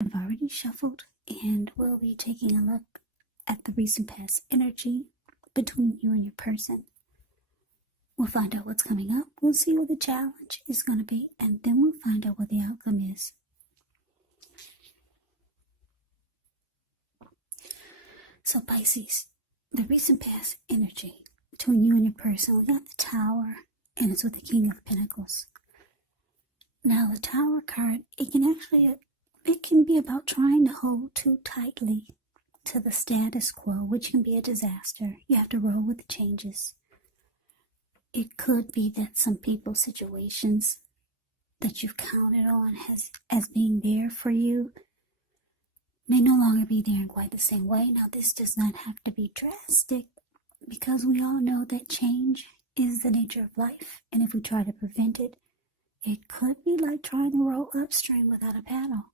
I've already shuffled, and we'll be taking a look at the recent past energy between you and your person. We'll find out what's coming up, we'll see what the challenge is going to be, and then we'll find out what the outcome is. So Pisces, the recent past energy between you and your person, we got the Tower, and it's with the King of Pentacles. Now the Tower card, it can be about trying to hold too tightly to the status quo, which can be a disaster. You have to roll with the changes. It could be that some people's situations that you've counted on as being there for you may no longer be there in quite the same way. Now, this does not have to be drastic, because we all know that change is the nature of life, and if we try to prevent it, it could be like trying to row upstream without a paddle.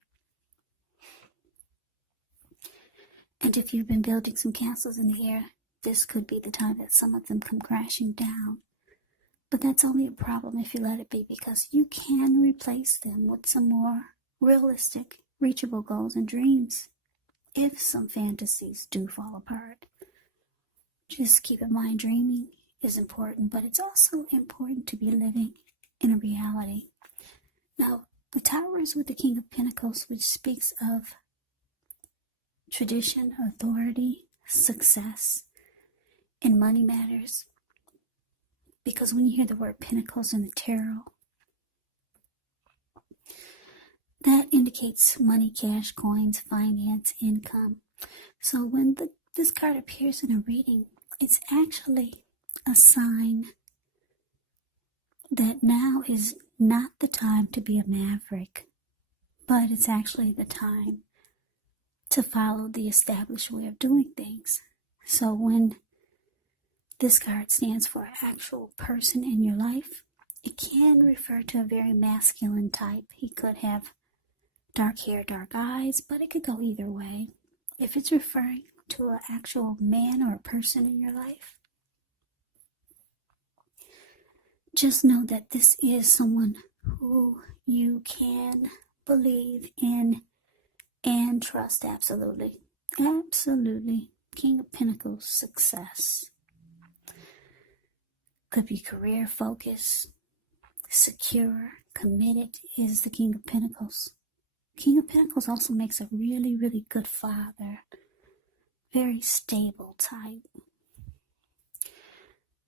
And if you've been building some castles in the air, this could be the time that some of them come crashing down. But that's only a problem if you let it be, because you can replace them with some more realistic, reachable goals and dreams if some fantasies do fall apart. Just keep in mind, dreaming is important, but it's also important to be living in a reality. Now, the Tower is with the King of Pentacles, which speaks of tradition, authority, success, and money matters. Because when you hear the word Pentacles in the tarot, that indicates money, cash, coins, finance, income. So when this card appears in a reading, it's actually a sign that now is not the time to be a maverick, but it's actually the time to follow the established way of doing things. So when this card stands for an actual person in your life, it can refer to a very masculine type. He could have dark hair, dark eyes, but it could go either way. If it's referring to an actual man or a person in your life, just know that this is someone who you can believe in and trust absolutely. Absolutely. King of Pentacles, success. Could be career focus, secure, committed is the King of Pentacles. King of Pentacles also makes a really, really good father. Very stable type.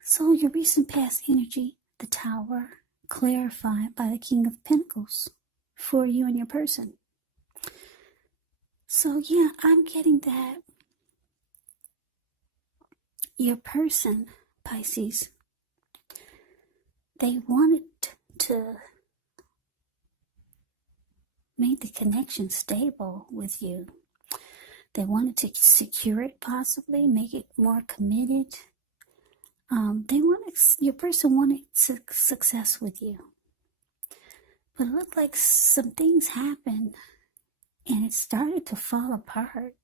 So your recent past energy, the Tower, clarified by the King of Pentacles for you and your person. So yeah, I'm getting that your person, Pisces, they wanted to make the connection stable with you. They wanted to secure it, possibly make it more committed. Your person wanted success with you, but it looked like some things happened, and it started to fall apart.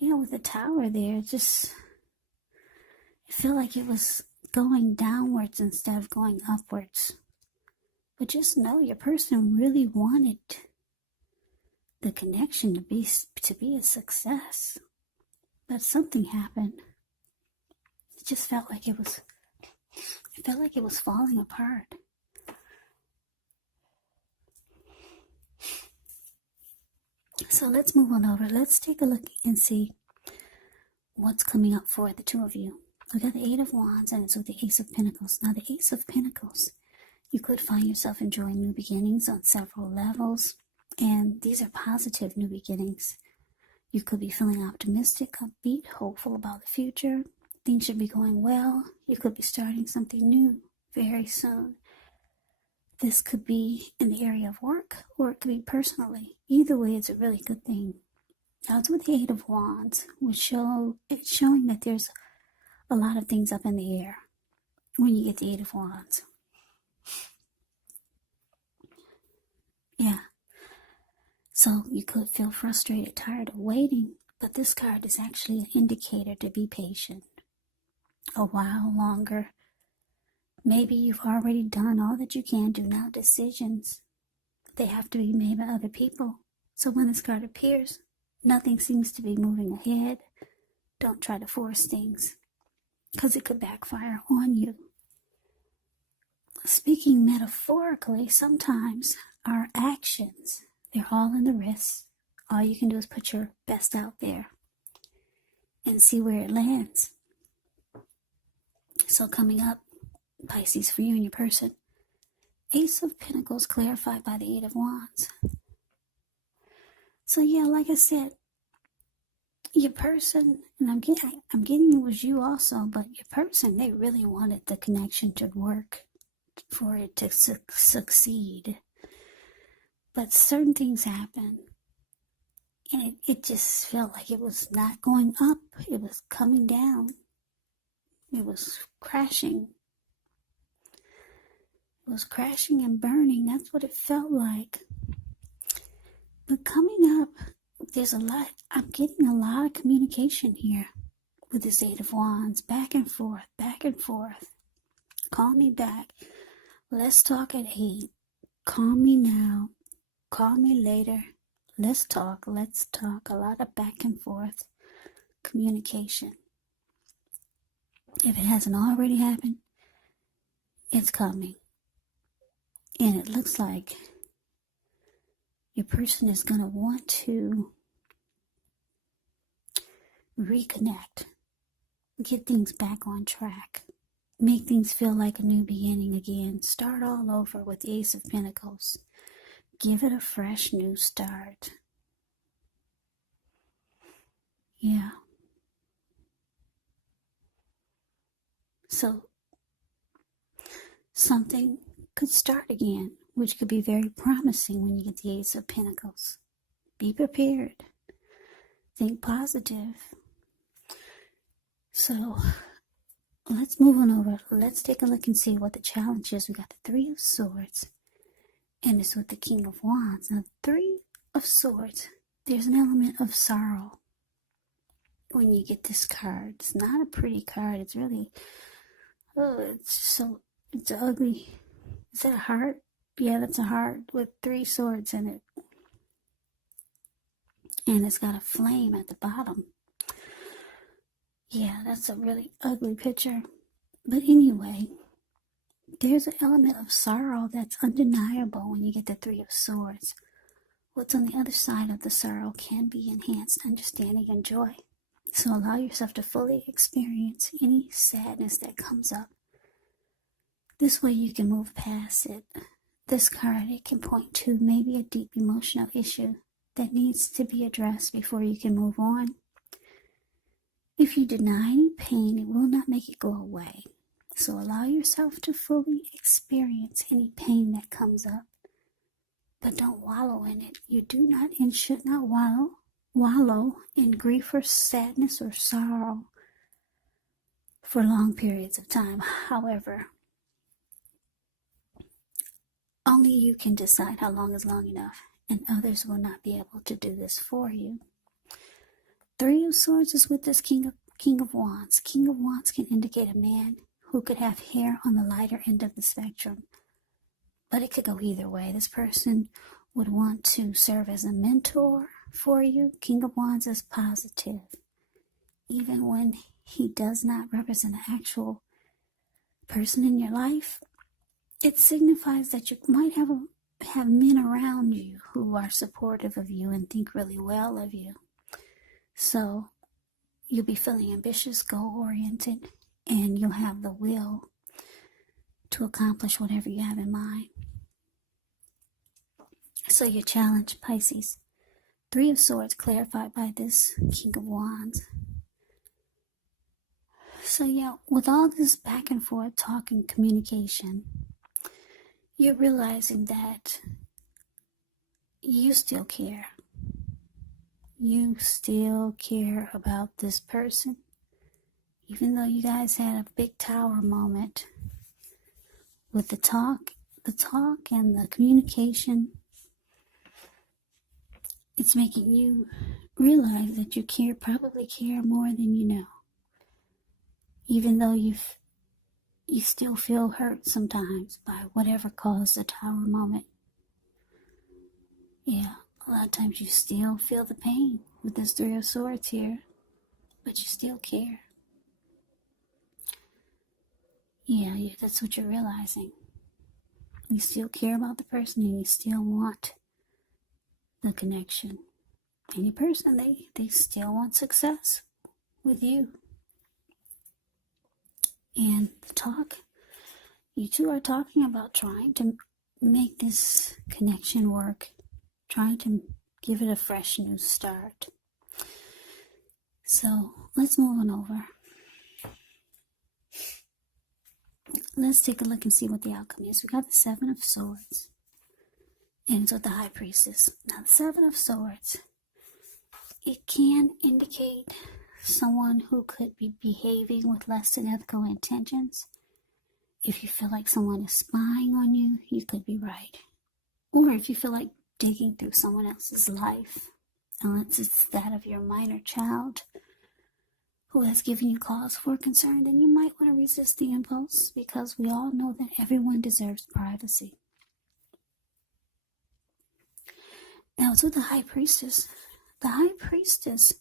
With the Tower there, it felt like it was going downwards instead of going upwards. But just know your person really wanted the connection to be a success. But something happened. It just felt like it was falling apart. So let's move on over. Let's take a look and see what's coming up for the two of you. We got the Eight of Wands, and it's with the Ace of Pentacles. Now, the Ace of Pentacles, you could find yourself enjoying new beginnings on several levels, and these are positive new beginnings. You could be feeling optimistic, upbeat, hopeful about the future. Things should be going well. You could be starting something new very soon. This could be in the area of work, or it could be personally. Either way, it's a really good thing. Now, it's with the Eight of Wands, it's showing that there's a lot of things up in the air when you get the Eight of Wands. Yeah. So you could feel frustrated, tired of waiting, but this card is actually an indicator to be patient. A while longer. Maybe you've already done all that you can do now. Decisions they have to be made by other people. So when this card appears, nothing seems to be moving ahead. Don't try to force things, because it could backfire on you. Speaking metaphorically, sometimes our actions, they're all in the wrist. All you can do is put your best out there and see where it lands. So coming up, Pisces, for you and your person, Ace of Pentacles clarified by the Eight of Wands. So yeah, like I said, your person, and I'm getting it was you also, but your person, they really wanted the connection to work, for it to succeed. But certain things happen, and it just felt like it was not going up. It was coming down. It was crashing. It was crashing and burning. That's what it felt like. But coming up, there's a lot. I'm getting a lot of communication here with this Eight of Wands. Back and forth, back and forth. Call me back. Let's talk at 8. Call me now. Call me later. Let's talk. Let's talk. A lot of back and forth communication. If it hasn't already happened, it's coming. And it looks like your person is going to want to reconnect, get things back on track, make things feel like a new beginning again, start all over with the Ace of Pentacles. Give it a fresh new start. Yeah. So something could start again, which could be very promising when you get the Ace of Pentacles. Be prepared. Think positive. So let's move on over. Let's take a look and see what the challenge is. We got the Three of Swords, and it's with the King of Wands. Now, the Three of Swords, there's an element of sorrow when you get this card. It's not a pretty card. It's really, it's ugly. Is that a heart? Yeah, that's a heart with 3 swords in it. And it's got a flame at the bottom. Yeah, that's a really ugly picture. But anyway, there's an element of sorrow that's undeniable when you get the Three of Swords. What's on the other side of the sorrow can be enhanced understanding and joy. So allow yourself to fully experience any sadness that comes up. This way you can move past it. This card, it can point to maybe a deep emotional issue that needs to be addressed before you can move on. If you deny any pain, it will not make it go away. So allow yourself to fully experience any pain that comes up. But don't wallow in it. You do not and should not wallow in grief or sadness or sorrow for long periods of time. However, only you can decide how long is long enough, and others will not be able to do this for you. Three of Swords is with this King of Wands. King of Wands can indicate a man who could have hair on the lighter end of the spectrum. But it could go either way. This person would want to serve as a mentor for you. King of Wands is positive. Even when he does not represent an actual person in your life, it signifies that you might have men around you who are supportive of you and think really well of you. So you'll be feeling ambitious, goal-oriented, and you'll have the will to accomplish whatever you have in mind. So your challenge, Pisces. Three of Swords clarified by this King of Wands. So yeah, with all this back and forth talk and communication, you're realizing that you still care. You still care about this person. Even though you guys had a big tower moment with the talk and the communication, it's making you realize that you probably care more than you know. Even though you still feel hurt sometimes by whatever caused the tower moment. Yeah, a lot of times you still feel the pain with this Three of Swords here, but you still care. Yeah, that's what you're realizing. You still care about the person and you still want the connection. And your person, they still want success with you. And the talk, you two are talking about trying to make this connection work, trying to give it a fresh new start. So let's move on over. Let's take a look and see what the outcome is. We got the Seven of Swords. And it's with the High Priestess. Now the Seven of Swords, it can indicate someone who could be behaving with less than ethical intentions. If you feel like someone is spying on you, you could be right. Or if you feel like digging through someone else's life, unless it's that of your minor child who has given you cause for concern, then you might want to resist the impulse, because we all know that everyone deserves privacy. Now it's with the High Priestess. The High Priestess,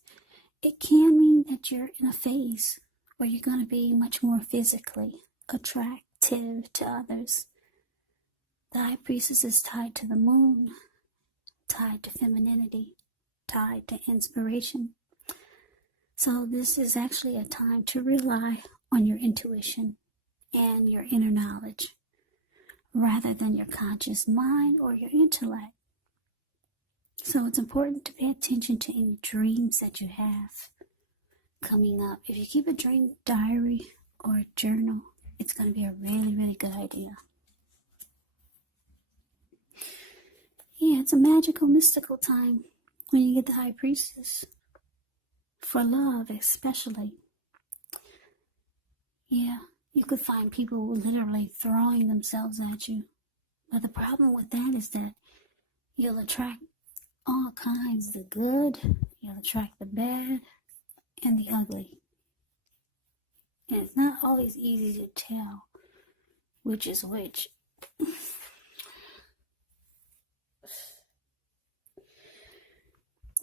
it can mean that you're in a phase where you're going to be much more physically attractive to others. The High Priestess is tied to the moon, tied to femininity, tied to inspiration. So this is actually a time to rely on your intuition and your inner knowledge rather than your conscious mind or your intellect. So it's important to pay attention to any dreams that you have coming up. If you keep a dream diary or a journal, it's going to be a really, really good idea. Yeah, it's a magical, mystical time when you get the High Priestess. For love, especially. Yeah, you could find people literally throwing themselves at you. But the problem with that is that you'll attract all kinds, the good, you'll attract the bad, and the ugly. And it's not always easy to tell which is which.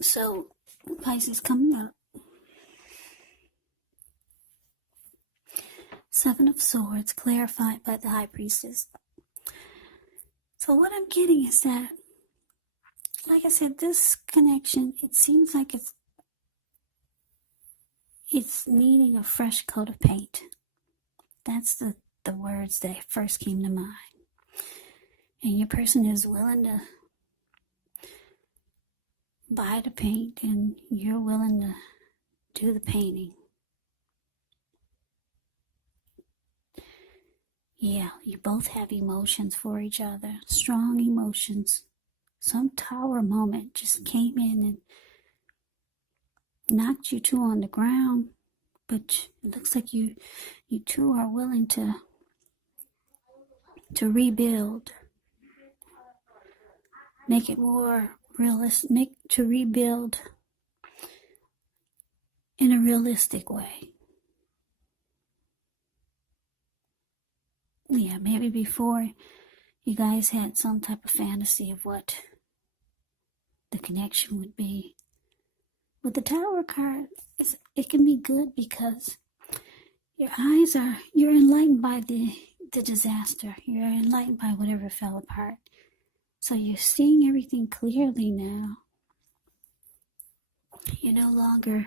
So, Pisces coming up. Seven of Swords, clarified by the High Priestess. So what I'm getting is that, like I said, this connection, it seems like it's needing a fresh coat of paint. That's the words that first came to mind. And your person is willing to buy the paint and you're willing to do the painting. Yeah, you both have emotions for each other, strong emotions. Some tower moment just came in and knocked you two on the ground, but it looks like you two are willing to rebuild, make it more realistic, to rebuild in a realistic way. Yeah, maybe before you guys had some type of fantasy of what the connection would be. With the Tower card, it can be good because you're enlightened by the disaster. You're enlightened by whatever fell apart. So you're seeing everything clearly now. You're no longer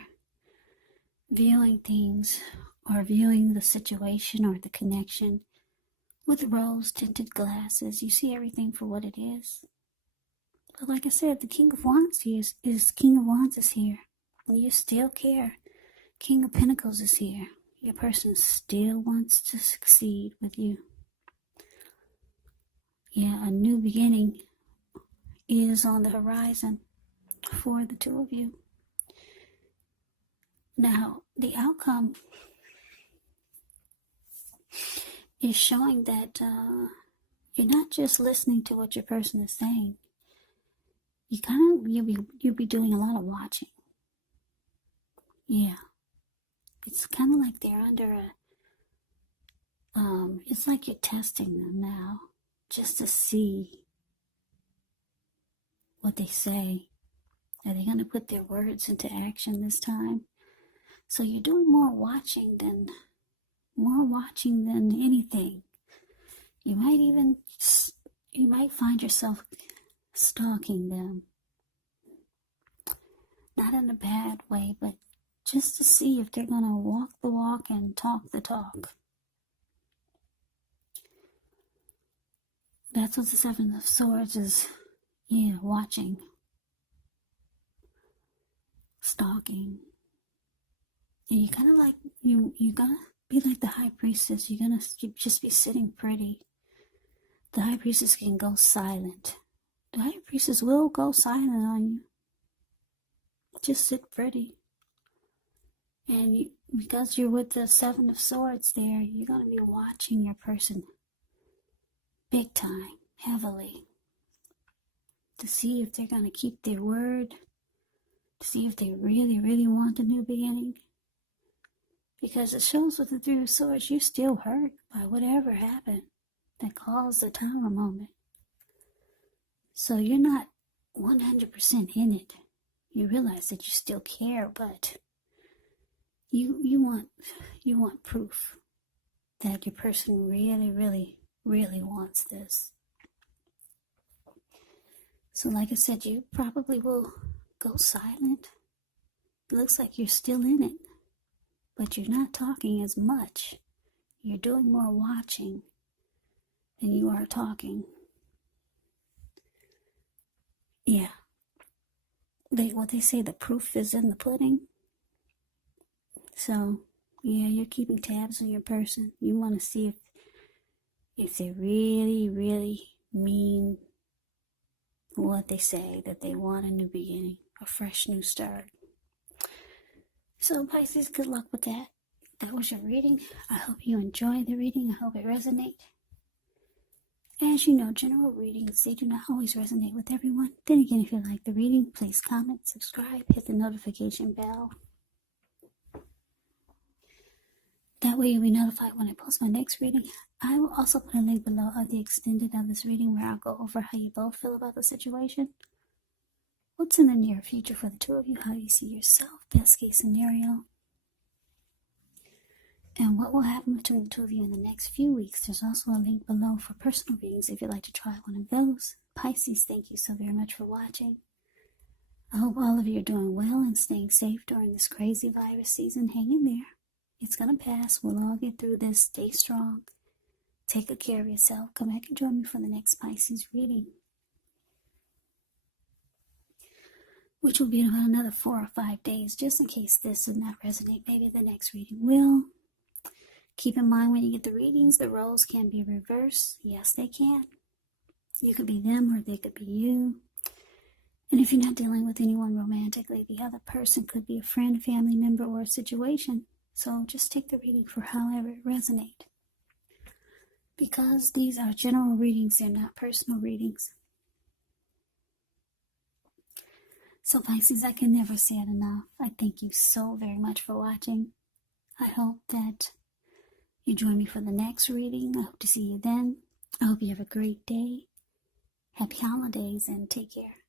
viewing things or viewing the situation or the connection with rose-tinted glasses. You see everything for what it is. But like I said, the King of Wands is here. And you still care. King of Pentacles is here. Your person still wants to succeed with you. Yeah, a new beginning is on the horizon for the two of you. Now, the outcome is showing that you're not just listening to what your person is saying. You'll be doing a lot of watching. Yeah, it's kind of like they're under it's like you're testing them now, just to see what they say? Are they going to put their words into action this time? So you're doing more watching than anything. You might find yourself stalking them. Not in a bad way, but just to see if they're going to walk the walk and talk the talk. That's what the Seven of Swords is, watching. Stalking. And you kind of like, you're going to be like the High Priestess. You're going to just be sitting pretty. The High Priestess can go silent. The High Priestess will go silent on you. Just sit pretty. And because you're with the Seven of Swords there, you're going to be watching your person big time, heavily, to see if they're going to keep their word, to see if they really, really want a new beginning. Because it shows with the Three of Swords, you're still hurt by whatever happened that caused the Tower moment. So you're not 100% in it. You realize that you still care, but you want proof that your person really, really, really wants this. So like I said, you probably will go silent. It looks like you're still in it, but you're not talking as much. You're doing more watching than you are talking. Yeah. What they say, the proof is in the pudding. So, yeah, you're keeping tabs on your person. You want to see if they really, really mean what they say, that they want a new beginning, a fresh new start. So, Pisces, good luck with that. That was your reading. I hope you enjoyed the reading. I hope it resonated. As you know, general readings, they do not always resonate with everyone. Then again, if you like the reading, please comment, subscribe, hit the notification bell. That way you'll be notified when I post my next reading. I will also put a link below of the extended of this reading where I'll go over how you both feel about the situation. What's in the near future for the two of you? How do you see yourself? Best case scenario. And what will happen between the two of you in the next few weeks. There's also a link below for personal readings if you'd like to try one of those. Pisces, thank you so very much for watching. I hope all of you are doing well and staying safe during this crazy virus season. Hang in there. It's going to pass. We'll all get through this. Stay strong. Take good care of yourself. Come back and join me for the next Pisces reading, which will be in about another 4 or 5 days, just in case this does not resonate. Maybe the next reading will. Keep in mind when you get the readings, the roles can be reversed. Yes, they can. You could be them or they could be you. And if you're not dealing with anyone romantically, the other person could be a friend, family member, or a situation. So just take the reading for however it resonates. Because these are general readings, they're not personal readings. So Pisces, I can never say it enough. I thank you so very much for watching. I hope that you join me for the next reading. I hope to see you then. I hope you have a great day. Happy holidays and take care.